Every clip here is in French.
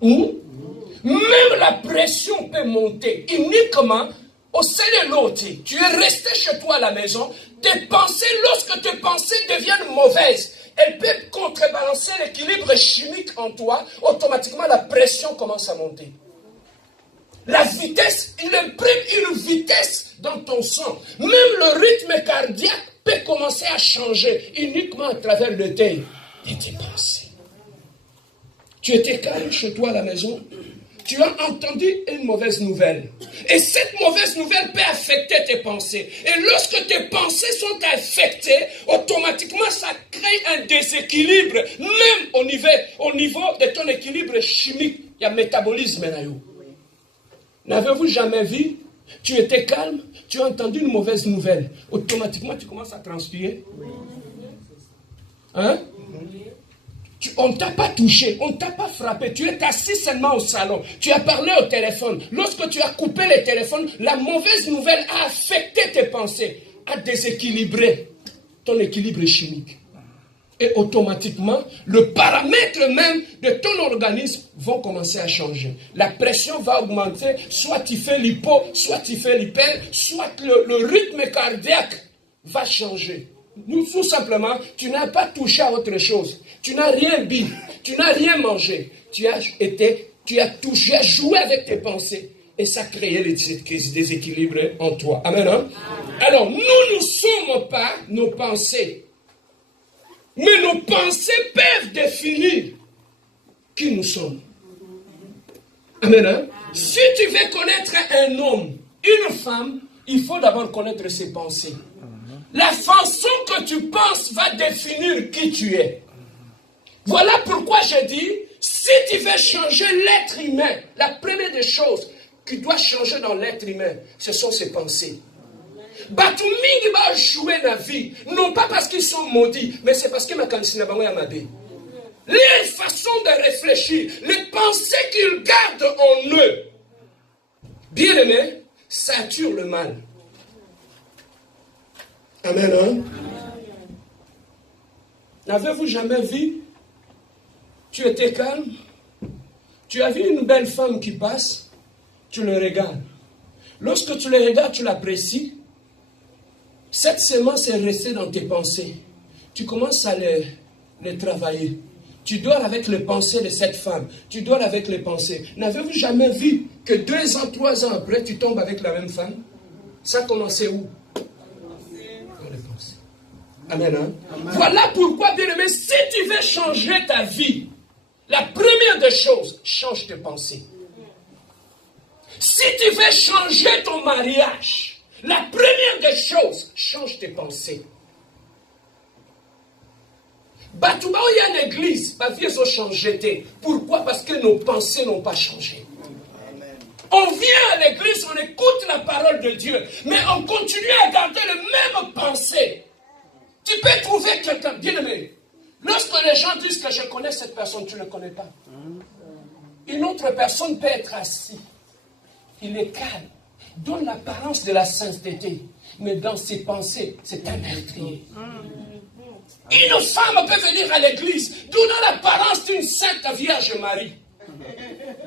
Même la pression peut monter uniquement au sein de l'autre. Tu es resté chez toi à la maison. Tes pensées, lorsque tes pensées deviennent mauvaises, elles peuvent contrebalancer l'équilibre chimique en toi. Automatiquement, la pression commence à monter. La vitesse, il imprime une vitesse dans ton sang. Même le rythme cardiaque peut commencer à changer uniquement à travers le thé de tes pensées. Tu étais calme chez toi à la maison. Tu as entendu une mauvaise nouvelle. Et cette mauvaise nouvelle peut affecter tes pensées. Et lorsque tes pensées sont affectées, automatiquement ça crée un déséquilibre. Même au niveau de ton équilibre chimique. Il y a métabolisme. N'avez-vous jamais vu? Tu étais calme, tu as entendu une mauvaise nouvelle. Automatiquement tu commences à transpirer. Hein? On ne t'a pas touché, on ne t'a pas frappé, tu es assis seulement au salon, tu as parlé au téléphone. Lorsque tu as coupé le téléphone, la mauvaise nouvelle a affecté tes pensées, a déséquilibré ton équilibre chimique. Et automatiquement, le paramètre même de ton organisme va commencer à changer. La pression va augmenter, soit tu fais l'hypo, soit tu fais l'hyper, soit le rythme cardiaque va changer. Nous, tout simplement, tu n'as pas touché à autre chose. Tu n'as rien bu, tu n'as rien mangé. Tu as joué avec tes pensées. Et ça créait des déséquilibres en toi. Amen. Hein? Alors, nous ne sommes pas nos pensées. Mais nos pensées peuvent définir qui nous sommes. Amen. Hein? Si tu veux connaître un homme, une femme, il faut d'abord connaître ses pensées. La façon que tu penses va définir qui tu es. Voilà pourquoi je dis, si tu veux changer l'être humain, la première des choses qui doit changer dans l'être humain, ce sont ses pensées. Batu mingi va jouer la vie, non pas parce qu'ils sont maudits, mais c'est parce que ma kanisi n'a pas amabé. Les façons de réfléchir, les pensées qu'ils gardent en eux, bien aimé, ça attire le mal. Amen. Hein? N'avez-vous jamais vu? Tu étais calme, tu as vu une belle femme qui passe, tu le regardes. Lorsque tu le regardes, tu l'apprécies. Cette semence est restée dans tes pensées. Tu commences à les travailler. Tu dors avec les pensées de cette femme. Tu dors avec les pensées. N'avez-vous jamais vu que 2 ans, 3 ans après, tu tombes avec la même femme? Ça a commencé où? Dans les pensées. Amen. Hein? Amen. Voilà pourquoi, bien aimé, si tu veux changer ta vie, la première des choses, change tes pensées. Si tu veux changer ton mariage, la première des choses, change tes pensées. Batouba, il y a une église, ma vie a changé. Pourquoi? Parce que nos pensées n'ont pas changé. Amen. On vient à l'église, on écoute la parole de Dieu, mais on continue à garder les mêmes pensées. Tu peux trouver quelqu'un, bien aimé. Lorsque les gens disent que je connais cette personne, tu ne le connais pas. Une autre personne peut être assise. Il est calme, donne l'apparence de la sainteté, mais dans ses pensées, c'est un meurtrier. Une femme peut venir à l'église, donnant l'apparence d'une sainte Vierge Marie.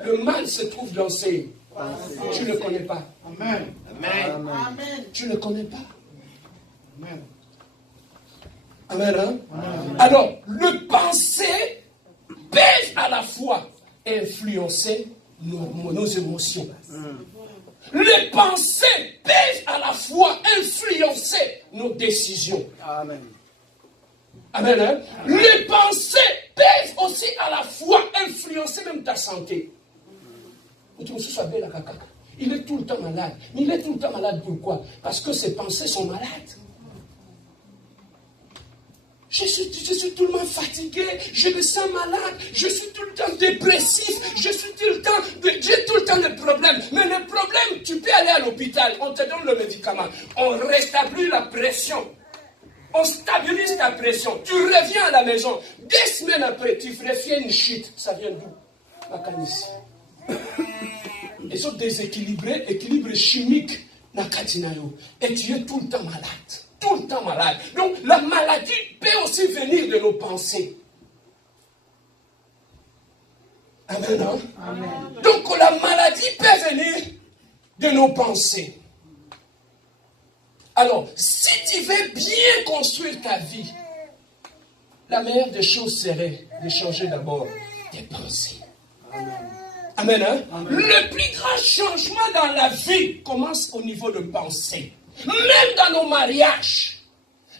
Le mal se trouve dans ses pensées. Tu ne le connais pas. Amen. Amen. Amen. Tu ne le connais pas. Amen. Amen. Hein? Amen. Alors, le pensée peut à la fois influencer nos émotions. Les pensées peuvent à la fois influencer nos décisions. Amen. Amen. Hein? Les pensées peuvent aussi à la fois influencer même ta santé. Il est tout le temps malade. Mais il est tout le temps malade pourquoi? Parce que ses pensées sont malades. Je suis tout le temps fatigué, je me sens malade, je suis tout le temps dépressif, j'ai tout le temps des problèmes. Mais le problème, tu peux aller à l'hôpital, on te donne le médicament, on rétablit la pression, on stabilise ta pression, tu reviens à la maison, 2 semaines après, tu refais une chute, ça vient d'où? La canisse. Ils sont déséquilibrés, équilibre chimique, et tu es tout le temps malade. Tout le temps malade. Donc, la maladie peut aussi venir de nos pensées. Amen, hein? Amen. Donc la maladie peut venir de nos pensées. Alors, si tu veux bien construire ta vie, la meilleure des choses serait de changer d'abord tes pensées. Amen, hein? Amen. Le plus grand changement dans la vie commence au niveau de pensée. Même dans nos mariages.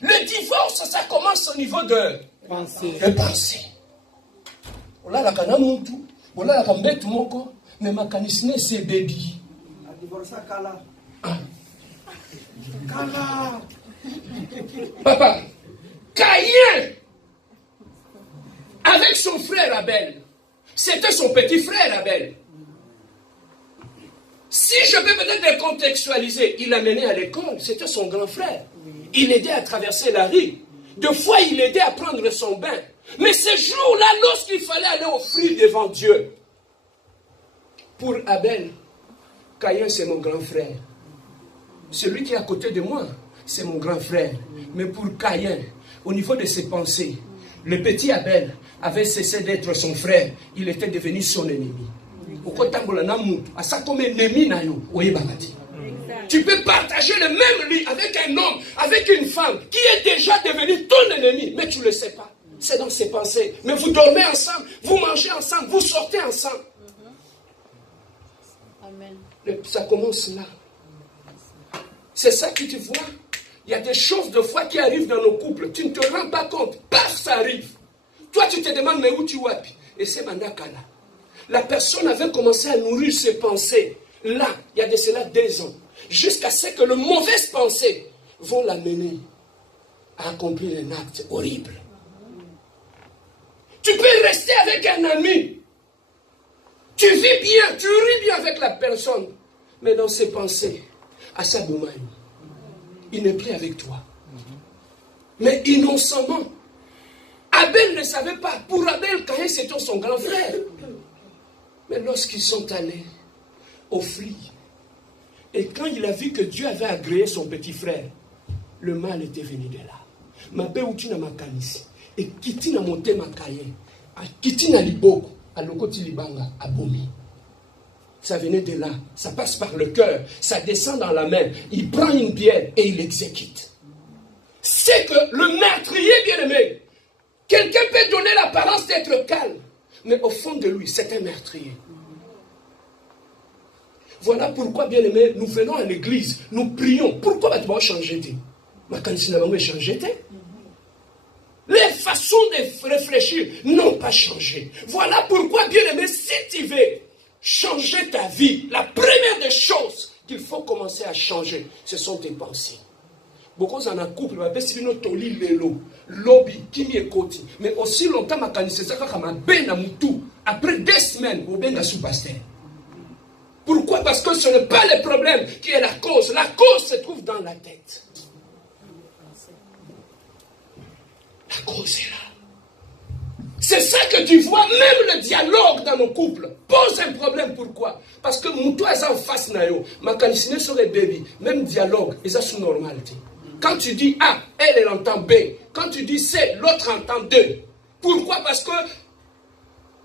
Le divorce, ça commence au niveau de pensée. De pensée. Voilà la kanamuntu, voilà la kambet moko, mais ma kanisne c'est baby. A divorcer kala. Kala. Papa, Caïn, avec son frère Abel, c'était son petit frère Abel. Si je peux peut-être décontextualiser, il l'a mené à l'école, c'était son grand frère. Il l'aidait à traverser la rue. Deux fois, il l'aidait à prendre son bain. Mais ce jour-là, lorsqu'il fallait aller offrir devant Dieu, pour Abel, Caïn, c'est mon grand frère. Celui qui est à côté de moi, c'est mon grand frère. Mais pour Caïn, au niveau de ses pensées, le petit Abel avait cessé d'être son frère. Il était devenu son ennemi. Tu peux partager le même lit avec un homme, avec une femme qui est déjà devenu ton ennemi, mais tu ne le sais pas. C'est dans ses pensées. Mais vous dormez ensemble, vous mangez ensemble, vous sortez ensemble. Amen. Ça commence là. C'est ça que tu vois. Il y a des choses de foi qui arrivent dans nos couples. Tu ne te rends pas compte. Paf, ça arrive. Toi, tu te demandes, mais où tu vas? Et c'est Mandakala. La personne avait commencé à nourrir ses pensées. Là, il y a de cela 2 ans. Jusqu'à ce que les mauvaises pensées vont l'amener à accomplir un acte horrible. Tu peux rester avec un ami. Tu vis bien, tu ris bien avec la personne. Mais dans ses pensées, à sa boumaï, il n'est plus avec toi. Mais innocemment, Abel ne savait pas. Pour Abel, Caïn, c'était son grand frère. Mais lorsqu'ils sont allés offrir, et quand il a vu que Dieu avait agréé son petit frère, le mal était venu de là. Mabe utina makanisi, et kitina monte makaye, a kitina liboko, a lokoti libanga, a bomi. Ça venait de là, ça passe par le cœur, ça descend dans la main, il prend une pierre et il l'exécute. C'est que le meurtrier bien-aimé, quelqu'un peut donner l'apparence d'être calme, mais au fond de lui, c'est un meurtrier. Voilà pourquoi, bien-aimés, nous venons à l'église, nous prions. Pourquoi tu vas changer? Les façons de réfléchir n'ont pas changé. Voilà pourquoi, bien-aimé, si tu veux changer ta vie, la première des choses qu'il faut commencer à changer, ce sont tes pensées. Beaucoup en un couple, mais aussi longtemps, après 2 semaines, pourquoi? Parce que ce n'est pas le problème qui est la cause. La cause se trouve dans la tête. La cause est là. C'est ça que tu vois, même le dialogue dans nos couples pose un problème. Pourquoi? Parce que toi, en face, ma canicine sur les bébés, même dialogue, ils sont normal. Quand tu dis A, elle entend B. Quand tu dis C, l'autre entend 2. Pourquoi? Parce que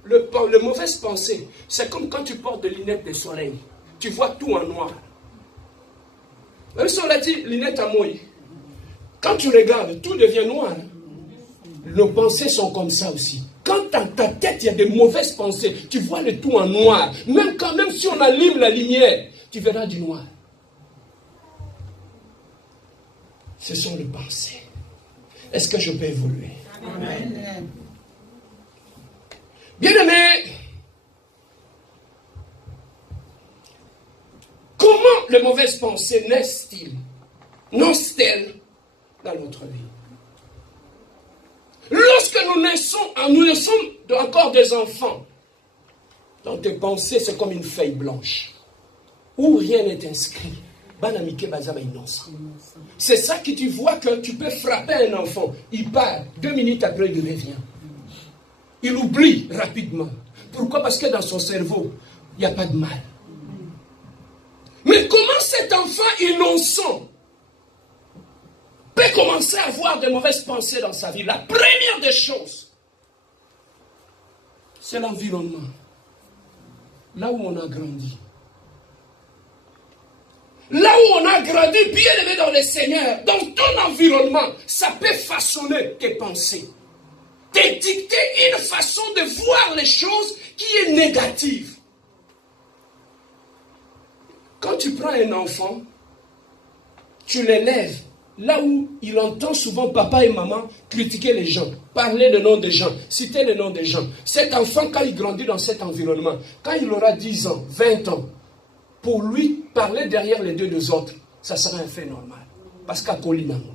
le mauvaise pensée, c'est comme quand tu portes des lunettes de soleil. Tu vois tout en noir. Même si on l'a dit, lunettes à moi. Quand tu regardes, tout devient noir. Nos pensées sont comme ça aussi. Quand dans ta tête, il y a des mauvaises pensées, tu vois le tout en noir. Même si on allume la lumière, tu verras du noir. Ce sont les pensées. Est-ce que je peux évoluer? Amen. Bien-aimés, comment les mauvaises pensées naissent-elles dans notre vie? Lorsque nous sommes encore des enfants, dans tes pensées, c'est comme une feuille blanche, où rien n'est inscrit. C'est ça que tu vois que tu peux frapper un enfant. Il part, 2 minutes après, il revient. Il oublie rapidement. Pourquoi? Parce que dans son cerveau, il n'y a pas de mal. Mais comment cet enfant innocent peut commencer à avoir de mauvaises pensées dans sa vie? La première des choses, c'est l'environnement. là où on a grandi. Là où on a grandi, bien élevé dans le Seigneur, dans ton environnement, ça peut façonner tes pensées. Te dicter une façon de voir les choses qui est négative. Quand tu prends un enfant, tu l'élèves là où il entend souvent papa et maman critiquer les gens, parler le nom des gens, citer le nom des gens. Cet enfant, quand il grandit dans cet environnement, quand il aura 10 ans, 20 ans, pour lui, parler derrière les deux autres, ça sera un fait normal. Parce qu'à Colinamo.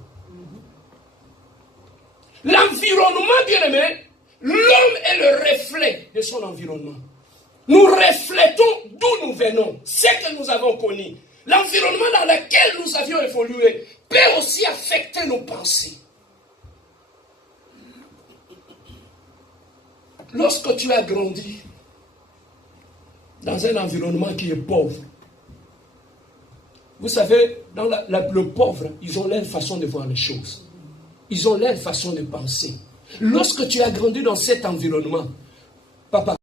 L'environnement, bien aimé, l'homme est le reflet de son environnement. Nous reflétons d'où nous venons, ce que nous avons connu. L'environnement dans lequel nous avions évolué peut aussi affecter nos pensées. Lorsque tu as grandi dans un environnement qui est pauvre, vous savez, dans le pauvre, ils ont leur façon de voir les choses. Ils ont leur façon de penser. Lorsque tu as grandi dans cet environnement, papa,